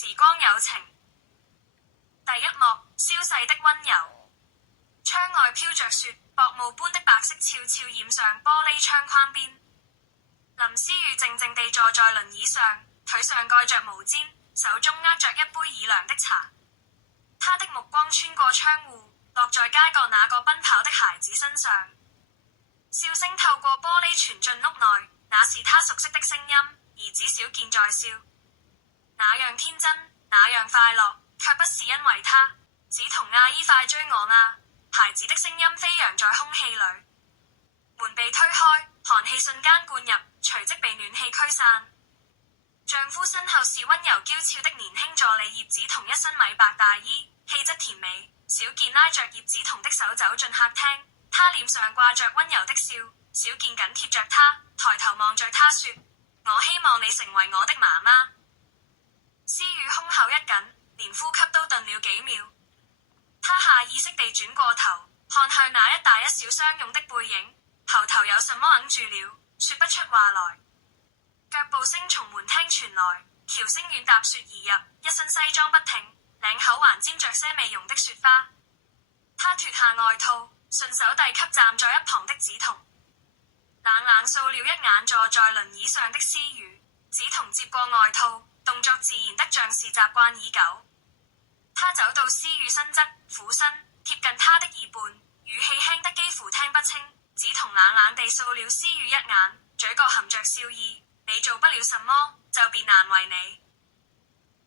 時光有情。第一幕，消逝的溫柔。窗外飄着雪，薄霧般的白色悄悄染上玻璃窗框邊。林思雨靜靜地坐在輪椅上，腿上蓋着毛氈，手中握着一杯已涼的茶。他的目光穿過窗戶，落在街角那個奔跑的孩子身上。笑聲透過玻璃傳進屋內，那是他熟悉的聲音，兒子小健在笑。那樣天真，那樣快樂，卻不是因為他。梓潼阿姨快追我啊！孩子的聲音飛揚在空氣裏。門被推開，寒氣瞬間灌入，隨即被暖氣驅散。丈夫身後是溫柔嬌俏的年輕助理葉梓潼，一身米白大衣，氣質甜美。小健拉着葉梓潼的手走進客廳，他臉上掛着溫柔的笑。小健緊貼着他，抬頭望着他說：我希望你成為我的媽媽。思雨胸口一緊，連呼吸都頓了幾秒。他下意識地轉過頭，看向那一大一小相擁的背影，喉頭有什麼哽住了，說不出話來。腳步聲從門廳傳來，喬星遠踏雪而入，一身西裝筆挺，領口還沾着些未融的雪花。他脫下外套，順手遞給站在一旁的梓潼，冷冷掃了一眼坐在輪椅上的思雨。梓潼接過外套，動作自然得像是習慣已久。他走到思雨身側，俯身貼近他的耳畔，語氣輕得幾乎聽不清。梓潼冷冷地掃了思雨一眼，嘴角含着笑意：你做不了什麼，就別難為你。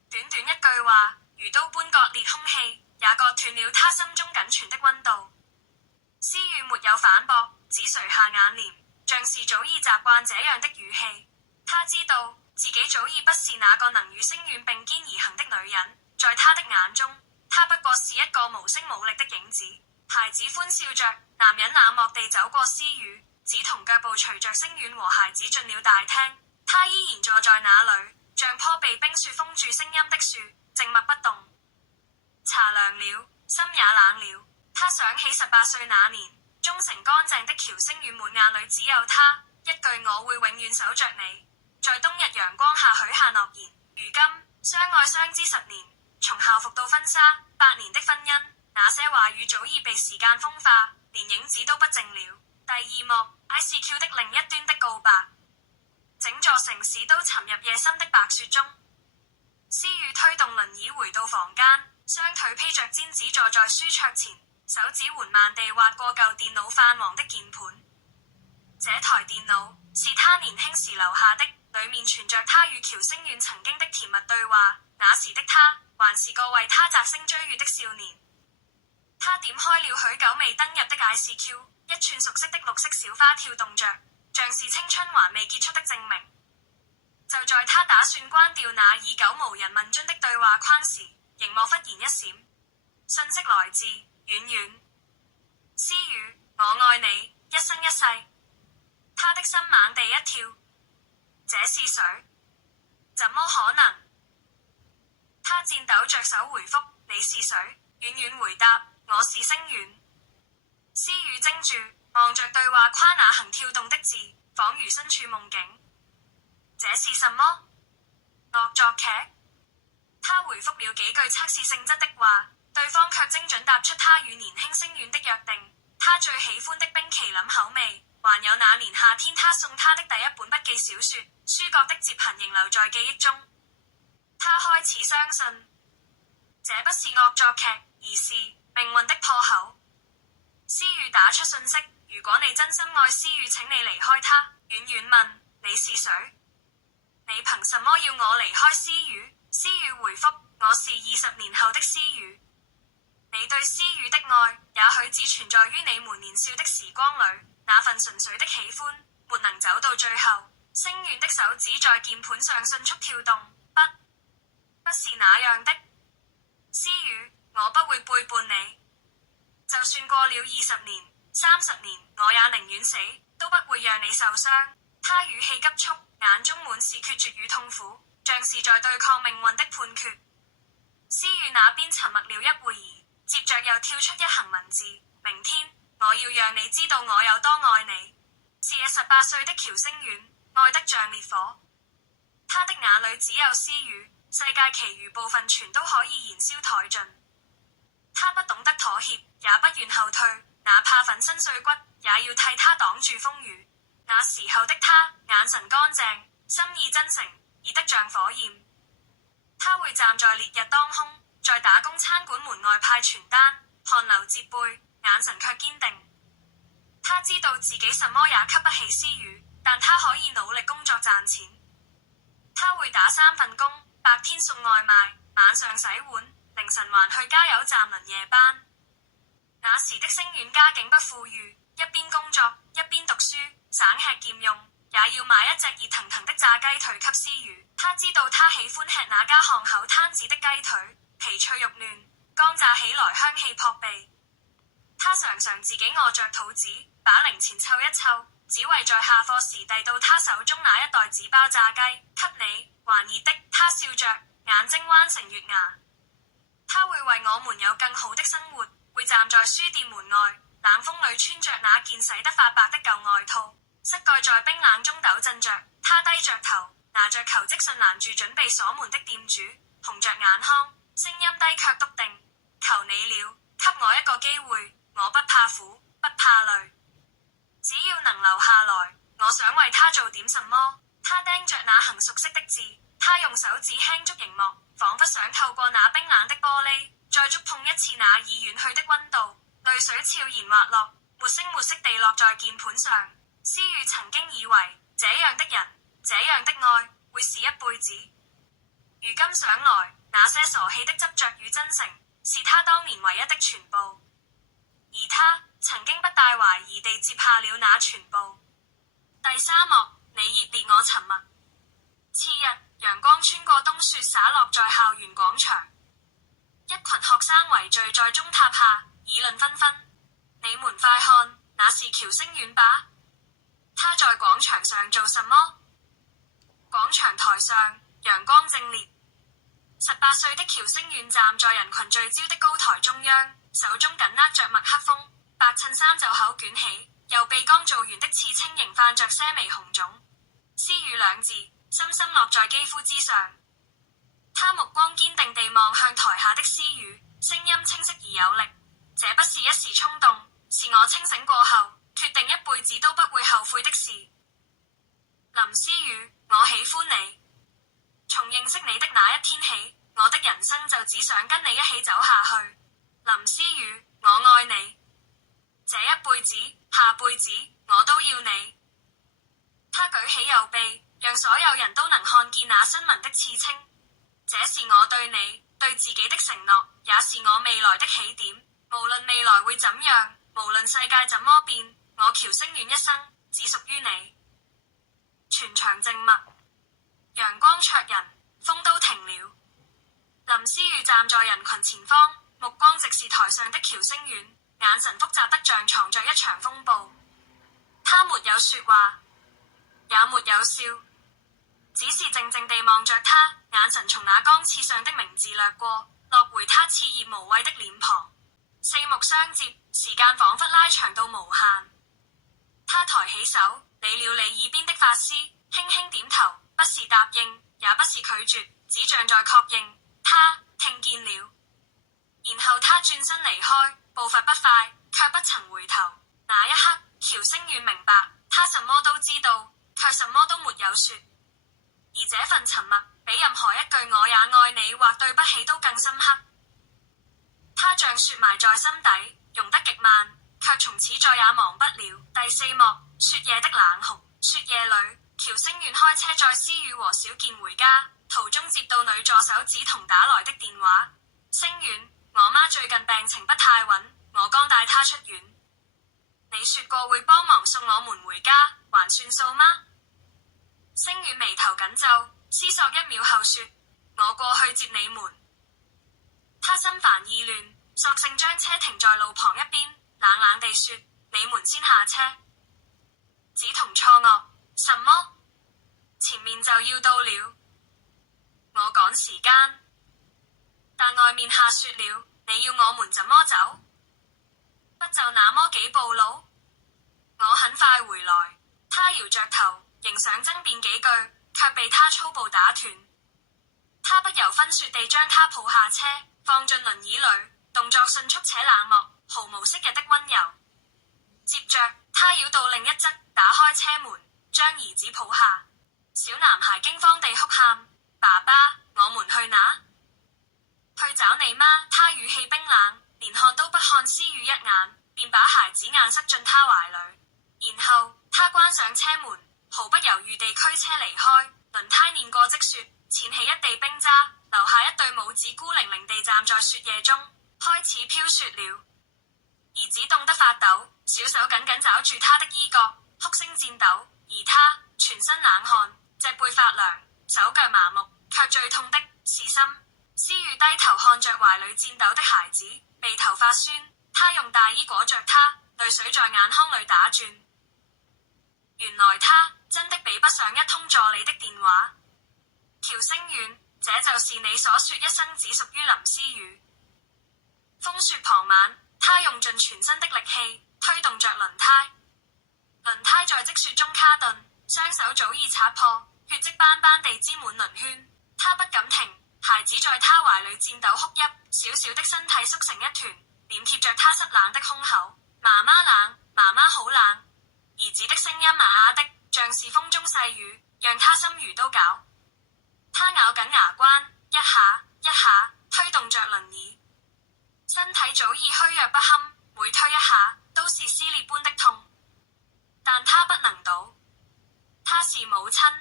短短一句話，如刀般割裂空氣，也割斷了他心中僅存的溫度。思雨沒有反駁，只垂下眼簾，像是早已習慣這樣的語氣。他知道自己早已不是那個能與星遠並肩而行的女人，在他的眼中，他不過是一個無聲無力的影子。孩子歡笑着，男人冷漠地走過思雨。梓潼腳步隨着星遠和孩子進了大廳，他依然坐在那裡，像棵被冰雪封住聲音的樹，靜默不動。茶涼了，心也冷了。他想起18歲那年，忠誠乾淨的喬星遠滿眼裡只有他，一句我會永遠守着你，在冬日陽光下許下諾言。如今相愛相知10年，從校服到婚紗8年的婚姻，那些話語早已被時間風化，連影子都不剩了。第二幕 ICQ 的另一端的告白。整座城市都沉入夜深的白雪中。思雨推動輪椅回到房間，雙腿披着氈子坐在書桌前，手指緩慢地劃過舊電腦泛黃的鍵盤。這台電腦是他年輕時留下的，裡面存着他與喬星遠曾經的甜蜜對話。那時的他還是個為他摘星追月的少年。他點開了許久未登入的 ICQ， 一串熟悉的綠色小花跳動着，像是青春還未結束的證明。就在他打算關掉那已久無人問津的對話框時，螢幕忽然一閃，信息來自遠遠。思雨，我愛你，一生一世。他的心猛地一跳，這是誰？怎麼可能？他顫抖着手回覆：你是誰？遠遠回答：我是星遠。思雨怔住，望着對話框那行跳動的字，仿如身處夢境。這是什麼？惡作劇？他回覆了幾句測試性質的話，對方卻精準答出他與年輕星遠的約定，他最喜歡的冰淇淋口味，還有那年夏天他送他的第一本筆記小說，書角的折痕仍留在記憶中。他開始相信，這不是惡作劇，而是命運的破口。思雨打出信息：如果你真心愛思雨，請你離開他。遠遠問：你是誰？你憑什麼要我離開思雨？思雨回覆：我是20年後的思雨。你對思雨的愛，也許只存在於你們年少的時光裡，那份純粹的喜歡，沒能走到最後。星遠的手指在鍵盤上迅速跳動，不是那樣的。思雨，我不會背叛你，就算過了20年、30年，我也寧願死，都不會讓你受傷。他語氣急促，眼中滿是決絕與痛苦，像是在對抗命運的判決。思雨那邊沉默了一會兒，接着又跳出一行文字：明天我要讓你知道我有多愛你。是18歲的喬星遠，愛得像烈火。他的眼裡只有思雨，世界其餘部分全都可以燃燒殆盡。他不懂得妥協，也不願後退，哪怕粉身碎骨，也要替他擋住風雨。那時候的他，眼神乾淨，心意真誠，熱得像火焰。他會站在烈日當空，在打工餐館門外派傳單，汗流浹背，眼神卻堅定。他知道自己什麼也給不起私語，但他可以努力工作賺錢。他會打3份工，白天送外賣，晚上洗碗，凌晨還去加油站輪夜班。那時的星遠家境不富裕，一邊工作一邊讀書，省吃儉用，也要買一隻熱騰騰的炸雞腿給思雨。他知道他喜歡吃那家巷口攤子的雞腿，皮脆肉嫩，剛炸起來香氣撲鼻。他常常自己餓着肚子，把零錢湊一湊，只為在下課時遞到他手中那一袋紙包炸雞。給你，還熱的。他笑着，眼睛彎成月牙。他會為我們有更好的生活，會站在書店門外，冷風裏穿着那件洗得發白的舊外套，膝蓋在冰冷中抖震着。他低着頭，拿着求職信攔住準備鎖門的店主，紅着眼眶，聲音低卻篤定：求你了，給我一個機會，我不怕苦，不怕累，只要能留下來，我想為他做點什麼。他盯着那行熟悉的字，他用手指輕觸熒幕，彷彿想透過那冰冷的玻璃，再觸碰一次那已遠去的溫度。淚水悄然滑落，沒聲沒息地落在鍵盤上。思雨曾經以為這樣的人，這樣的愛會是一輩子，如今想來，那些傻氣的執着與真誠，是他當年唯一的全部。而他曾經不帶懷疑地接下了那全部。第3幕，你熱烈我沉默。次日，陽光穿過冬雪灑落在校園廣場，一群學生圍聚在鐘塔下，議論紛紛。你們快看，那是喬星遠吧？他在廣場上做什麼？廣場台上，陽光正烈。18歲的喬星遠站在人群聚焦的高台中央，手中緊握着麥克風，白襯衫袖口捲起，右臂剛做完的刺青仍泛着些微紅腫。思雨2字深深落在肌膚之上。他目光堅定地望向台下的思雨，聲音清晰而有力：這不是一時衝動，是我清醒過後決定一輩子都不會後悔的事。林思雨，我喜歡你。從認識你的那一天起，我的人生就只想跟你一起走下去。林思雨，我愛你。這一輩子，下輩子，我都要你。他舉起右臂，讓所有人都能看見那新聞的刺青。這是我對你、對自己的承諾，也是我未來的起點。無論未來會怎樣，無論世界怎麼變，我喬星遠一生只屬於你。全場靜默，陽光灼人，風都停了。林思雨站在人群前方，目光直視台上的喬星遠，眼神複雜得像藏着一場風暴。他沒有說話，也沒有笑，只是靜靜地望着他，眼神從那鋼刺上的名字掠過，落回他熾熱無畏的臉龐。四目相接，時間仿佛拉長到無限。他抬起手，理了理耳邊的髮絲，輕輕點頭，不是答應，也不是拒絕，只像在確認。他聽見了。然後他轉身離開，步伐不快，卻不曾回頭。那一刻，喬星遠明白，他什麼都知道，卻什麼都沒有說。而這份沉默，比任何一句我也愛你或對不起都更深刻。他像雪埋在心底，溶得極慢，卻從此再也忘不了。第4幕，雪夜的冷酷。雪夜裏，喬星遠開車載思雨和小健回家，途中接到女助手梓潼打來的電話：星遠，我媽最近病情不太穩，我剛帶她出院。你說過會幫忙送我們回家，還算數嗎？星遠眉頭緊皺，思索1秒後說：我過去接你們。他心煩意亂，索性將車停在路旁一邊，冷冷地說：你們先下車。梓潼錯愕：什麼？前面就要到了。我趕時間。但外面下雪了，你要我們怎麼走？不就那麼幾步路？我很快回來。他搖着頭，仍想爭辯幾句，卻被他粗暴打斷。他不由分說地將他抱下車，放進輪椅裏，動作迅速且冷漠，毫無昔日的溫柔。接着，他繞到另一側，打開車門，將兒子抱下。小男孩驚慌地哭喊：爸爸，我們去哪？去找你媽。他語氣冰冷，連看都不看思雨一眼，便把孩子硬塞進他懷裏。然後，他關上車門，毫不猶豫地驅車離開。輪胎碾過積雪，濺起一地冰渣，留下一對母子孤零零地站在雪夜中。開始飄雪了，兒子凍得發抖，小手緊緊抓住他的衣角，哭聲顫抖。而他全身冷汗，脊背發涼，手腳麻木，卻最痛的是心。思雨低頭看着懷裏顫抖的孩子，鼻頭發酸。他用大衣裹着他，淚水在眼眶裏打轉。原來他真的比不上一通助理的電話。喬星遠，這就是你所說一生只屬於林思雨。風雪傍晚，他用盡全身的力氣推動着輪胎，輪胎在積雪中卡頓，雙手早已擦破，血跡斑斑地沾滿輪圈。他不敢停，孩子在他懷裏顫抖哭泣，小小的身體縮成一團，臉貼着他濕冷的胸口。媽媽冷，媽媽好冷。兒子的聲音啞啞的，像是風中細雨，讓他心如刀絞。他咬緊牙關，一下一下推動着輪椅，身體早已虛弱不堪，每推一下都是撕裂般的痛。但他不能倒，他是母親，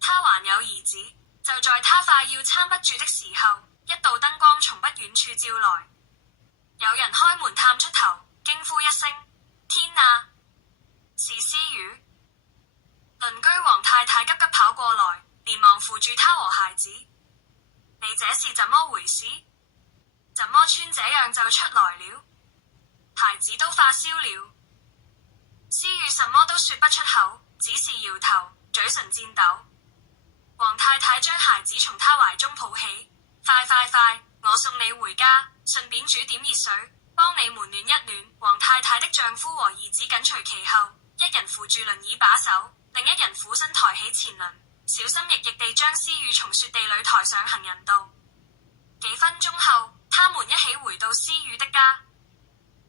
他還有兒子。就在他快要撐不住的時候，一道燈光從不遠處照來，有人開門探出頭，驚呼一聲：天啊，是思雨！鄰居黃太太急急跑過來，連忙扶住他和孩子。你這是怎麼回事？怎麼穿這樣就出來了？孩子都發燒了。思雨什麼都說不出口，只是搖頭，嘴唇顫抖。黃太太將孩子從他懷中抱起，快快快，我送你回家，順便煮點熱水，幫你們暖一暖。黃太太的丈夫和兒子緊隨其後，一人扶住輪椅把手，另一人俯身抬起前輪，小心翼翼地將思雨從雪地裏抬上行人道。幾分鐘後，他們一起回到思雨的家。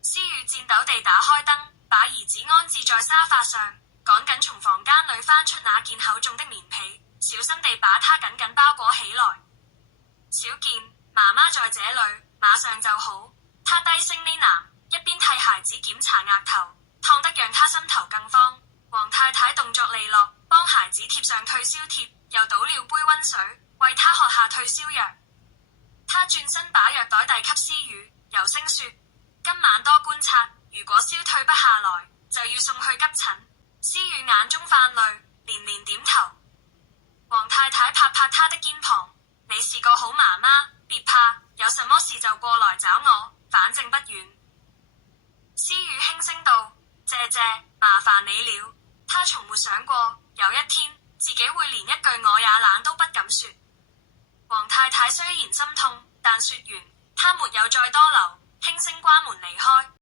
思雨顫抖地打開燈，把兒子安置在沙發上，趕緊從房間裏翻出那件厚重的棉被，小心地把他緊緊包裹起來。小健，媽媽在這裏，馬上就好。他低聲呢喃，一邊替孩子檢查額頭，燙得讓他心頭更慌。黃太太動作利落，幫孩子貼上退燒貼，又倒了杯溫水，為他喝下退燒藥。他轉身把藥袋遞給思雨，柔聲說：今晚多觀察，如果燒退不下來，就要送去急診。思雨眼中泛淚，連連點頭。黃太太拍拍他的肩膀：你是個好媽媽，別怕，有什麼事就過來找我，反正不遠。思雨輕聲道：謝謝，麻煩你了。他從沒想過有一天自己會連一句我也懶都不敢說。黃太太雖然心痛，但說完，她沒有再多留，輕聲關門離開。